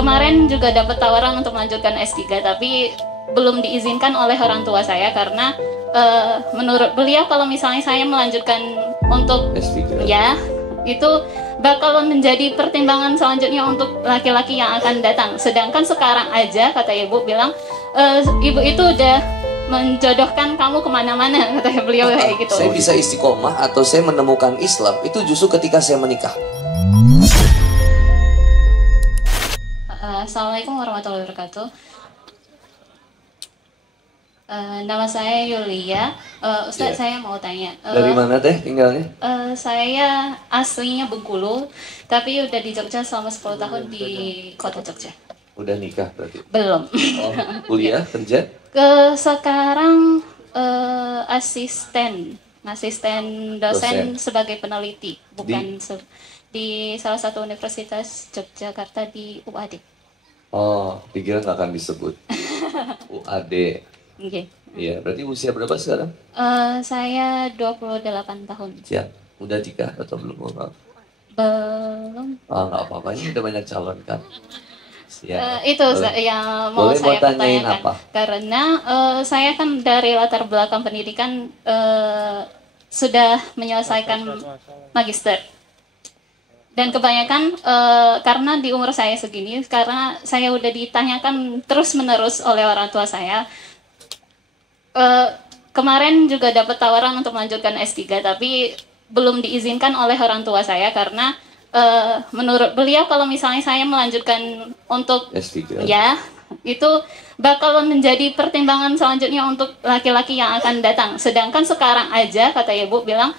kemarin juga dapat tawaran untuk melanjutkan S3, tapi belum diizinkan oleh orang tua saya karena menurut beliau kalau misalnya saya melanjutkan untuk S3 ya itu bakal menjadi pertimbangan selanjutnya untuk laki-laki yang akan datang. Sedangkan sekarang aja kata ibu bilang ibu itu udah menjodohkan kamu kemana-mana, kata beliau kayak gitu. Saya bisa istiqomah atau saya menemukan Islam itu justru ketika saya menikah. Assalamualaikum warahmatullahi wabarakatuh. Nama saya Yulia. Ustadz, saya mau tanya. Dari mana teh tinggalnya? Saya aslinya Bengkulu, tapi udah di Jogja selama 10 tahun di kota Jogja. Udah nikah berarti? Belum. Oh, kuliah, kerja? Sekarang asisten dosen sebagai peneliti, bukan di salah satu universitas Yogyakarta di UAD. Oh, dikira nggak akan disebut. UAD. Okay. Iya, berarti usia berapa sekarang? Saya 28 tahun. Siap. Udah nikah atau belum? Belum. Ah, nggak apa-apa, ini udah banyak calon kan. Siap. Itu yang mau saya pertanyakan. Apa? Karena saya kan dari latar belakang pendidikan sudah menyelesaikan magister. Dan kebanyakan karena di umur saya segini, karena saya udah ditanyakan terus-menerus oleh orang tua saya. Kemarin juga dapat tawaran untuk melanjutkan S3, tapi belum diizinkan oleh orang tua saya karena menurut beliau kalau misalnya saya melanjutkan untuk S3 ya itu bakal menjadi pertimbangan selanjutnya untuk laki-laki yang akan datang. Sedangkan sekarang aja kata ibu bilang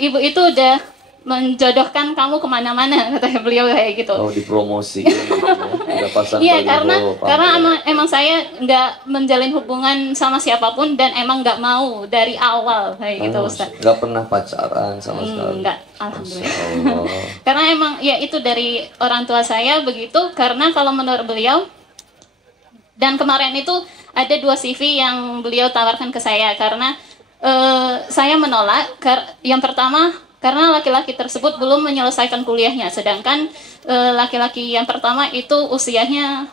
ibu itu udah menjodohkan kamu kemana-mana, kata beliau kayak gitu. Oh, dipromosi gitu ya. Udah pasang iya, karena emang saya nggak menjalin hubungan sama siapapun dan emang nggak mau dari awal kayak gitu, Ustaz. Nggak pernah pacaran sama sekali? Nggak, alhamdulillah. Karena emang ya itu dari orang tua saya begitu, karena kalau menurut beliau, dan kemarin itu ada 2 CV yang beliau tawarkan ke saya karena saya menolak. Yang pertama karena laki-laki tersebut belum menyelesaikan kuliahnya, sedangkan laki-laki yang pertama itu usianya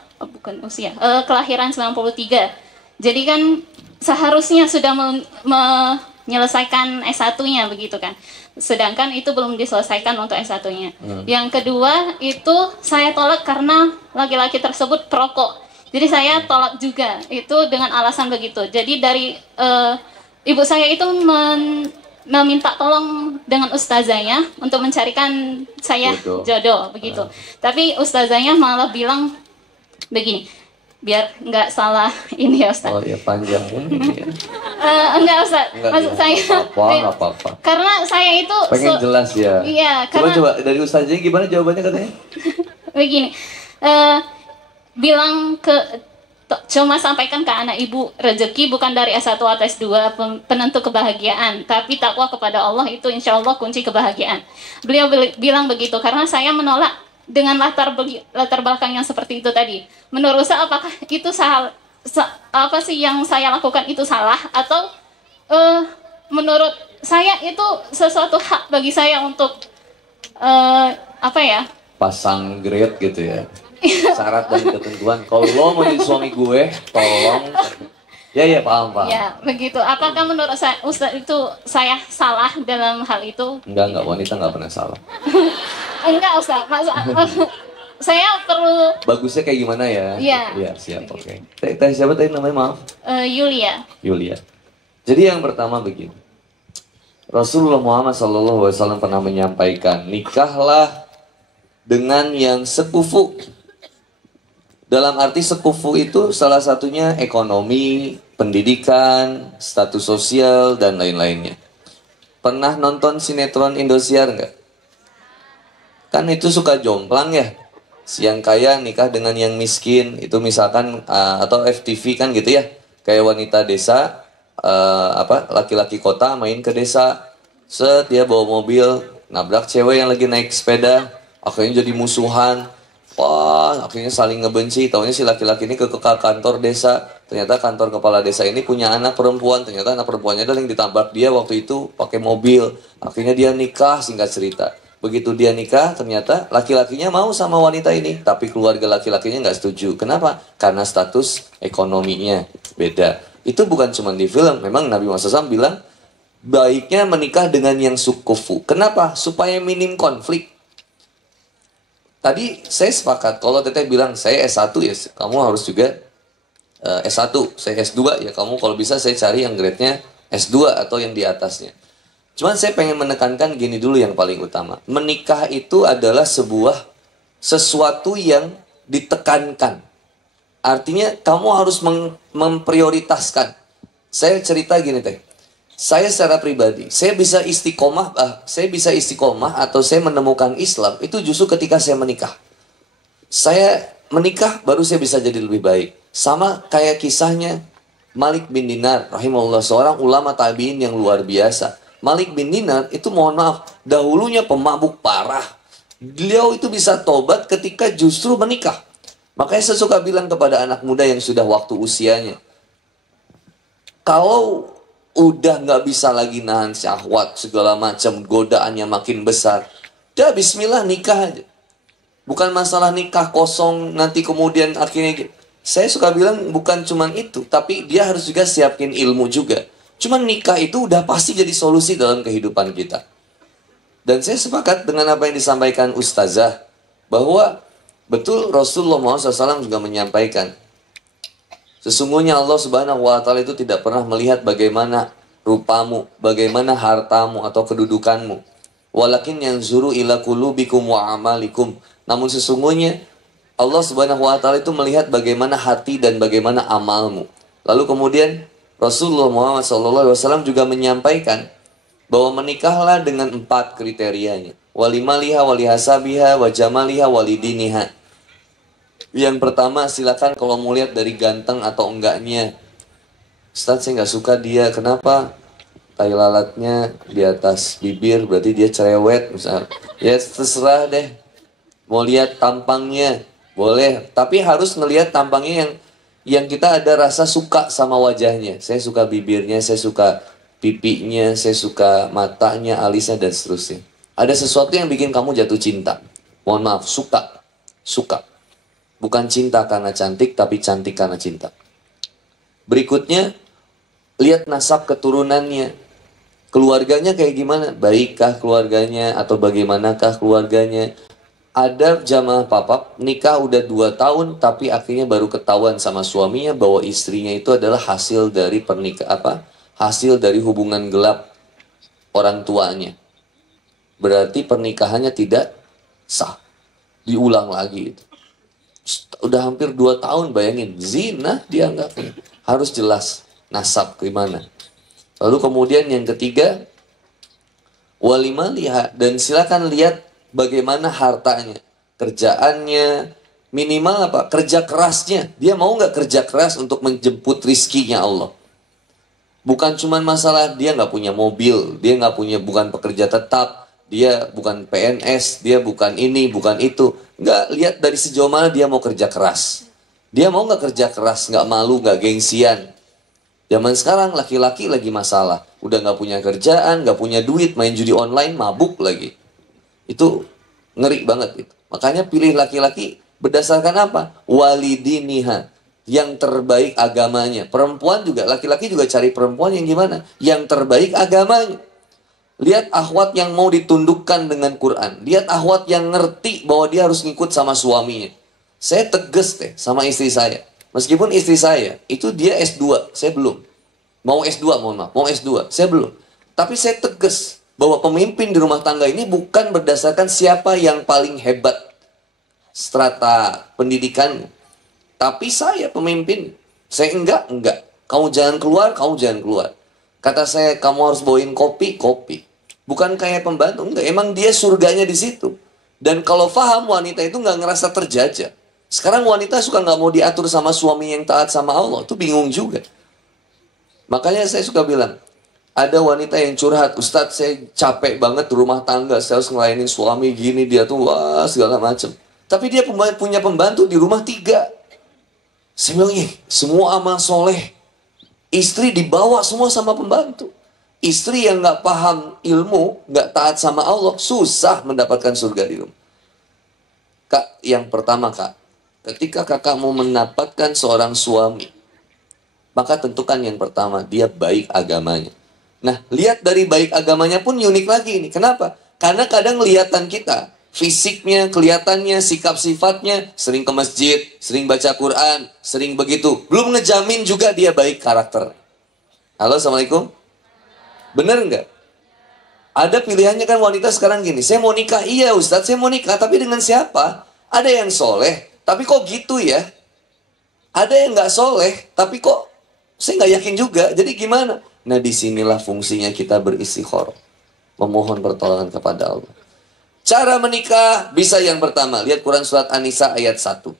kelahiran 93. Jadi kan seharusnya sudah menyelesaikan S1-nya begitu kan. Sedangkan itu belum diselesaikan untuk S1-nya. Yang kedua itu saya tolak karena laki-laki tersebut perokok. Jadi saya tolak juga itu dengan alasan begitu. Jadi dari ibu saya itu meminta tolong dengan ustazanya untuk mencarikan saya jodoh begitu. Tapi ustazanya malah bilang begini, biar nggak salah ini ya Ustaz. Oh ya, panjang ini ya. Enggak Ustaz, maksud saya apa-apa. Karena saya itu pengen jelas ya. Iya, karena coba dari ustazanya gimana jawabannya katanya? Begini, bilang cuma sampaikan ke anak ibu, rezeki bukan dari S1 atau S2 penentu kebahagiaan, tapi takwa kepada Allah itu insya Allah kunci kebahagiaan. Beliau bilang begitu karena saya menolak dengan latar belakang yang seperti itu tadi. Menurut saya apakah itu apa sih yang saya lakukan itu salah atau menurut saya itu sesuatu hak bagi saya untuk apa ya? Pasang grade gitu ya. Syarat dan ketentuan. Kalau lo mau jadi suami gue, tolong. Ya paham. Ya begitu. Apakah menurut saya Ustaz itu saya salah dalam hal itu? Enggak, wanita nggak pernah salah. Enggak Ustaz. Saya perlu. Bagusnya kayak gimana ya? Iya siap. Oke. Teh siapa tadi namanya, maaf? Yulia. Jadi yang pertama begini. Rasulullah Muhammad SAW pernah menyampaikan, nikahlah dengan yang sekufu. Dalam arti sekufu itu salah satunya ekonomi, pendidikan, status sosial, dan lain-lainnya. Pernah nonton sinetron Indosiar nggak? Kan itu suka jomplang ya. Si yang kaya nikah dengan yang miskin. Itu misalkan, atau FTV kan gitu ya. Kayak wanita desa, laki-laki kota main ke desa. Dia bawa mobil, nabrak cewek yang lagi naik sepeda. Akhirnya jadi musuhan. Wah, akhirnya saling ngebenci. Taunya si laki-laki ini ke kantor desa. Ternyata kantor kepala desa ini punya anak perempuan. Ternyata anak perempuannya adalah yang ditabrak dia waktu itu pakai mobil. Akhirnya dia nikah, singkat cerita. Begitu dia nikah, ternyata laki-lakinya mau sama wanita ini, tapi keluarga laki-lakinya nggak setuju. Kenapa? Karena status ekonominya beda. Itu bukan cuma di film, memang Nabi Muhammad SAW bilang, baiknya menikah dengan yang sukufu. Kenapa? Supaya minim konflik. Tadi saya sepakat, kalau teteh bilang, saya S1 ya, kamu harus juga S1, saya S2 ya, kamu kalau bisa saya cari yang grade-nya S2 atau yang di atasnya. Cuman saya pengen menekankan gini dulu yang paling utama. Menikah itu adalah sesuatu yang ditekankan. Artinya kamu harus memprioritaskan. Saya cerita gini teh. Saya secara pribadi, saya bisa istiqomah atau saya menemukan Islam itu justru ketika saya menikah. Saya menikah baru saya bisa jadi lebih baik. Sama kayak kisahnya Malik bin Dinar rahimahullah, seorang ulama tabi'in yang luar biasa. Malik bin Dinar itu mohon maaf, dahulunya pemabuk parah. Beliau itu bisa tobat ketika justru menikah. Makanya saya suka bilang kepada anak muda yang sudah waktu usianya, kalau udah nggak bisa lagi nahan syahwat segala macam, godaannya makin besar, dah bismillah nikah aja. Bukan masalah nikah kosong nanti kemudian akhirnya. Saya suka bilang bukan cuman itu, tapi dia harus juga siapin ilmu juga. Cuman nikah itu udah pasti jadi solusi dalam kehidupan kita. Dan saya sepakat dengan apa yang disampaikan Ustazah, bahwa betul Rasulullah SAW juga menyampaikan, sesungguhnya Allah Subhanahu wa Ta'ala itu tidak pernah melihat bagaimana rupamu, bagaimana hartamu atau kedudukanmu. Walakin yanzuru ila qulubikum wa amalikum. Namun sesungguhnya Allah Subhanahu wa Ta'ala itu melihat bagaimana hati dan bagaimana amalmu. Lalu kemudian Rasulullah Muhammad SAW juga menyampaikan bahwa menikahlah dengan 4 kriterianya. Walimaliha, walihasabiha, wajamaliha, walidiniha. Yang pertama, silakan kalau mau lihat dari ganteng atau enggaknya. Ustaz, saya nggak suka dia. Kenapa? Tai lalatnya di atas bibir, berarti dia cerewet misalnya. Ya terserah deh. Mau lihat tampangnya, boleh. Tapi harus ngelihat tampangnya yang kita ada rasa suka sama wajahnya. Saya suka bibirnya, saya suka pipinya, saya suka matanya, alisnya, dan seterusnya. Ada sesuatu yang bikin kamu jatuh cinta. Mohon maaf, suka. Suka. Bukan cinta karena cantik, tapi cantik karena cinta. Berikutnya, lihat nasab keturunannya. Keluarganya kayak gimana? Baikkah keluarganya atau bagaimanakah keluarganya? Ada jamaah papap nikah udah 2 tahun tapi akhirnya baru ketahuan sama suaminya bahwa istrinya itu adalah hasil dari hasil dari hubungan gelap orang tuanya. Berarti pernikahannya tidak sah. Diulang lagi itu. Udah hampir 2 tahun, bayangin, zina dianggapnya. Harus jelas nasab gimana. Lalu kemudian yang ketiga, walimaliha, dan silakan lihat bagaimana hartanya, kerjaannya, minimal apa? Kerja kerasnya. Dia mau nggak kerja keras untuk menjemput rizkinya Allah? Bukan cuma masalah dia nggak punya mobil, dia nggak punya, bukan pekerja tetap, dia bukan PNS, dia bukan ini, bukan itu. Nggak, lihat dari sejauh mana dia mau kerja keras. Dia mau nggak kerja keras, nggak malu, nggak gengsian. Zaman sekarang laki-laki lagi masalah. Udah nggak punya kerjaan, nggak punya duit, main judi online, mabuk lagi. Itu ngeri banget itu. Makanya pilih laki-laki berdasarkan apa? Walidiniha, yang terbaik agamanya. Perempuan juga, laki-laki juga cari perempuan yang gimana? Yang terbaik agamanya. Lihat akhwat yang mau ditundukkan dengan Quran. Lihat akhwat yang ngerti bahwa dia harus ngikut sama suaminya. Saya tegas deh sama istri saya. Meskipun istri saya itu dia S2, saya belum. Mau S2, mohon maaf, mau S2, saya belum. Tapi saya tegas bahwa pemimpin di rumah tangga ini bukan berdasarkan siapa yang paling hebat strata pendidikan. Tapi saya pemimpin. Saya enggak. Kamu jangan keluar, kamu jangan keluar. Kata saya, kamu harus bawain kopi. Bukan kayak pembantu, enggak. Emang dia surganya di situ. Dan kalau paham, wanita itu enggak ngerasa terjajah. Sekarang wanita suka nggak mau diatur sama suami yang taat sama Allah. Itu bingung juga. Makanya saya suka bilang, ada wanita yang curhat, Ustadz saya capek banget di rumah tangga, saya harus ngelayanin suami gini, dia tuh wah segala macem. Tapi dia punya pembantu di rumah 3. Saya bilang, semua amal soleh, istri dibawa semua sama pembantu. Istri yang nggak paham ilmu, nggak taat sama Allah, susah mendapatkan surga di rumah. Kak, yang pertama kak, ketika kakak mau mendapatkan seorang suami, maka tentukan yang pertama, dia baik agamanya. Nah, lihat dari baik agamanya pun unik lagi ini. Kenapa? Karena kadang kelihatan kita, fisiknya, kelihatannya, sikap sifatnya, sering ke masjid, sering baca Quran, sering begitu. Belum ngejamin juga dia baik karakter. Halo, Assalamualaikum. Bener nggak? Ada pilihannya kan wanita sekarang gini, saya mau nikah, iya Ustadz saya mau nikah, tapi dengan siapa? Ada yang soleh, tapi kok gitu ya? Ada yang nggak soleh, tapi kok saya nggak yakin juga, jadi gimana? Nah disinilah fungsinya kita beristikharah, memohon pertolongan kepada Allah. Cara menikah bisa yang pertama, lihat Quran surat An-Nisa ayat 1.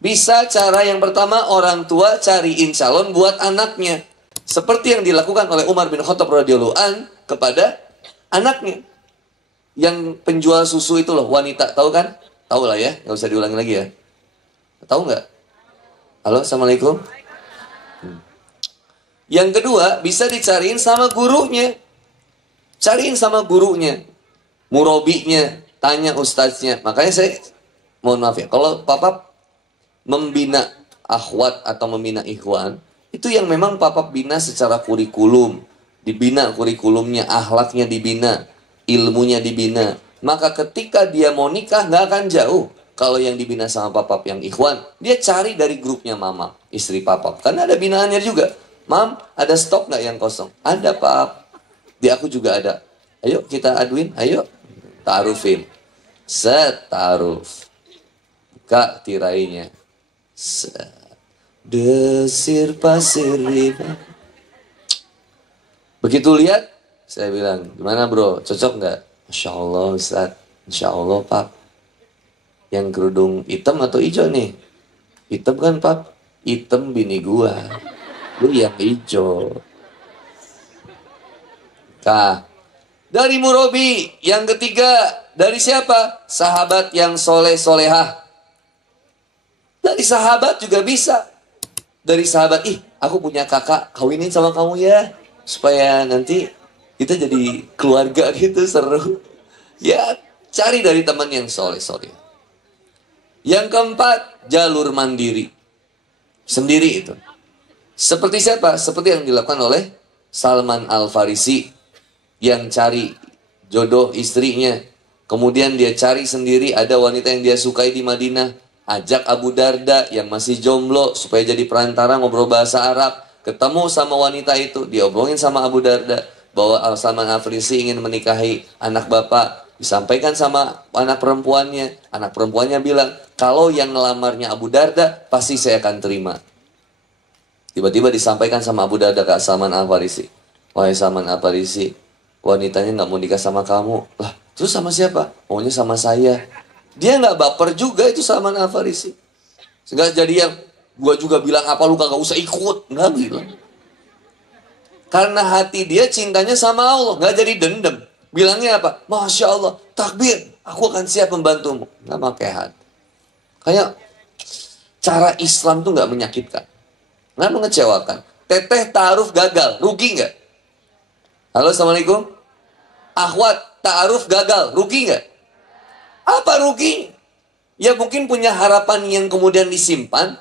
Bisa cara yang pertama, orang tua cariin calon buat anaknya. Seperti yang dilakukan oleh Umar bin Khattab radhiyallahu an kepada anaknya. Yang penjual susu itu loh, wanita, tahu kan? Tahu lah ya, nggak usah diulangi lagi ya. Tahu nggak? Halo, Assalamualaikum. Yang kedua, bisa dicariin sama gurunya. Cariin sama gurunya. Murobinya, tanya ustadznya. Makanya saya, mohon maaf ya, kalau papa membina akhwat atau membina ikhwan, itu yang memang papa bina secara kurikulum. Dibina kurikulumnya, akhlaknya dibina, ilmunya dibina. Maka ketika dia mau nikah nggak akan jauh. Kalau yang dibina sama papa yang ikhwan, dia cari dari grupnya mama, istri papa. Karena ada binaannya juga. Mam, ada stok nggak yang kosong? Ada pap. Di aku juga ada. Ayo kita aduin, ayo. Ta'arufin. Setaruf. Buka tirainya. Desir pasir riba. Begitu lihat, saya bilang, gimana bro, cocok nggak? Masya Allah Ustaz, Insya Allah Pak. Yang kerudung hitam atau hijau nih? Hitam kan Pak? Hitam bini gua. Lu yang hijau. Kah. Dari murobi. Yang ketiga, dari siapa? Sahabat yang soleh-solehah. Dari sahabat juga bisa. Dari sahabat, ih aku punya kakak, kawinin sama kamu ya. Supaya nanti kita jadi keluarga gitu, seru. Ya, cari dari teman yang soleh-soleh. Yang keempat, jalur mandiri. Sendiri itu. Seperti siapa? Seperti yang dilakukan oleh Salman Al-Farisi. Yang cari jodoh istrinya. Kemudian dia cari sendiri, ada wanita yang dia sukai di Madinah. Ajak Abu Darda yang masih jomblo supaya jadi perantara ngobrol bahasa Arab. Ketemu sama wanita itu, dia obrolin sama Abu Darda bahwa Salman Al-Farisi ingin menikahi anak bapak. Disampaikan sama anak perempuannya. Anak perempuannya bilang, kalau yang ngelamarnya Abu Darda, pasti saya akan terima. Tiba-tiba disampaikan sama Abu Darda ke Salman Al-Farisi. Wahai Salman Al-Farisi, wanitanya nggak mau nikah sama kamu. Lah, terus sama siapa? Maunya sama saya. Dia nggak baper juga itu Salman Al-Farisi. Sehingga jadi yang, gua juga bilang apa lu kagak usah ikut. Nggak bilang. Karena hati dia cintanya sama Allah. Nggak jadi dendam. Bilangnya apa? Masya Allah, takbir. Aku akan siap membantumu. Nggak pakai hati. Kayak cara Islam tuh nggak menyakitkan. Nggak mengecewakan. Teteh ta'aruf gagal. Rugi nggak? Halo, Assalamualaikum. Akhwat ta'aruf gagal. Rugi nggak? Apa rugi? Ya mungkin punya harapan yang kemudian disimpan,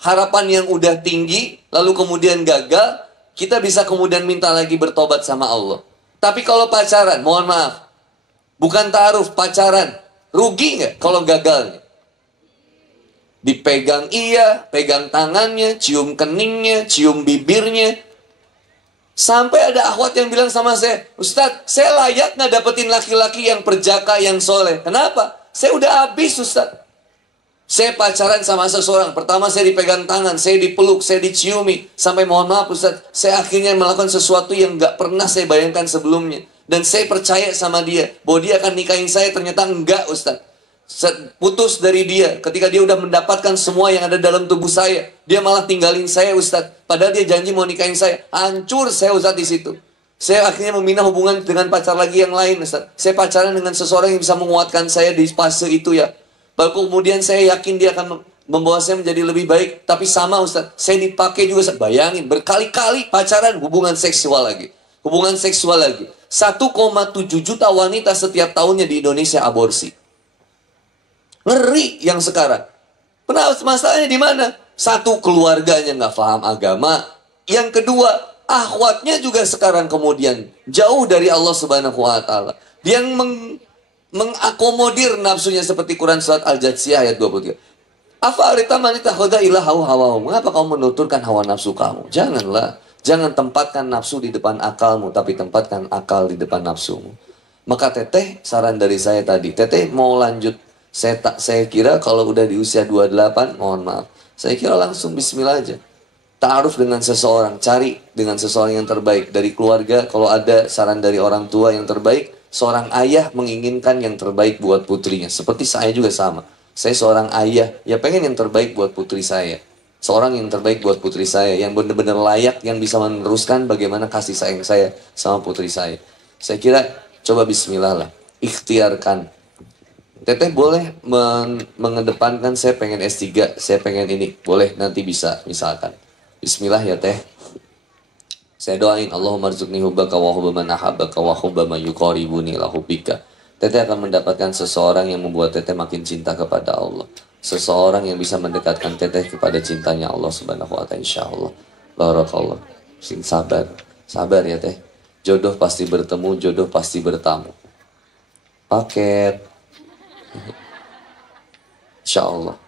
harapan yang udah tinggi, lalu kemudian gagal, kita bisa kemudian minta lagi bertobat sama Allah. Tapi kalau pacaran, mohon maaf, bukan ta'aruf, pacaran, rugi nggak kalau gagalnya? Dipegang iya, pegang tangannya, cium keningnya, cium bibirnya. Sampai ada akhwat yang bilang sama saya, Ustadz, saya layak nggak dapetin laki-laki yang perjaka, yang soleh. Kenapa? Saya udah habis, Ustadz. Saya pacaran sama seseorang. Pertama saya dipegang tangan, saya dipeluk, saya diciumi. Sampai mohon maaf, Ustadz, saya akhirnya melakukan sesuatu yang nggak pernah saya bayangkan sebelumnya. Dan saya percaya sama dia, bahwa dia akan nikahin saya. Ternyata enggak, Ustadz. Putus dari dia ketika dia udah mendapatkan semua yang ada dalam tubuh saya, dia malah tinggalin saya, Ustadz. Padahal dia janji mau nikahin saya. Hancur saya, Ustadz, di situ. Saya akhirnya membina hubungan dengan pacar lagi yang lain, Ustadz. Saya pacaran dengan seseorang yang bisa menguatkan saya di fase itu ya. Baru kemudian saya yakin dia akan membawa saya menjadi lebih baik. Tapi sama, Ustadz, saya dipakai juga, Ustadz. Bayangin, berkali-kali pacaran, hubungan seksual lagi. Hubungan seksual lagi. 1,7 juta wanita setiap tahunnya di Indonesia aborsi. Ngeri yang sekarang. Masalahnya di mana? Satu, keluarganya nggak paham agama. Yang kedua, akhwatnya juga sekarang kemudian jauh dari Allah Subhanahu wa taala. Dia mengakomodir nafsunya seperti Quran surat Al-Jathiyah ayat 23. Afa arita manita khoda ilahu hawahu. Mengapa kamu menuturkan hawa nafsu kamu? Janganlah. Jangan tempatkan nafsu di depan akalmu, tapi tempatkan akal di depan nafsumu. Maka teteh, saran dari saya tadi, teteh mau lanjut. Saya kira kalau udah di usia 28, mohon maaf. Saya kira langsung bismillah aja. Ta'aruf dengan seseorang, cari dengan seseorang yang terbaik. Dari keluarga, kalau ada saran dari orang tua yang terbaik, seorang ayah menginginkan yang terbaik buat putrinya. Seperti saya juga sama. Saya seorang ayah, ya pengen yang terbaik buat putri saya. Seorang yang terbaik buat putri saya, yang benar-benar layak, yang bisa meneruskan bagaimana kasih sayang saya sama putri saya. Saya kira, coba bismillah lah, ikhtiarkan. Teteh boleh mengedepankan saya pengen S3, saya pengen ini. Boleh, nanti bisa, misalkan. Bismillah ya teh. Saya doain, Allahumma rzuqni hubbaka wa hubba man ahabbaka wa hubba man yuqaribuni ila hubbika. Teteh akan mendapatkan seseorang yang membuat teteh makin cinta kepada Allah. Seseorang yang bisa mendekatkan teteh kepada cintanya Allah Subhanahu wa taala, insyaallah. Barakallah. Sing sabar. Sabar ya teh. Jodoh pasti bertemu, jodoh pasti bertamu. Paket. Insyaallah.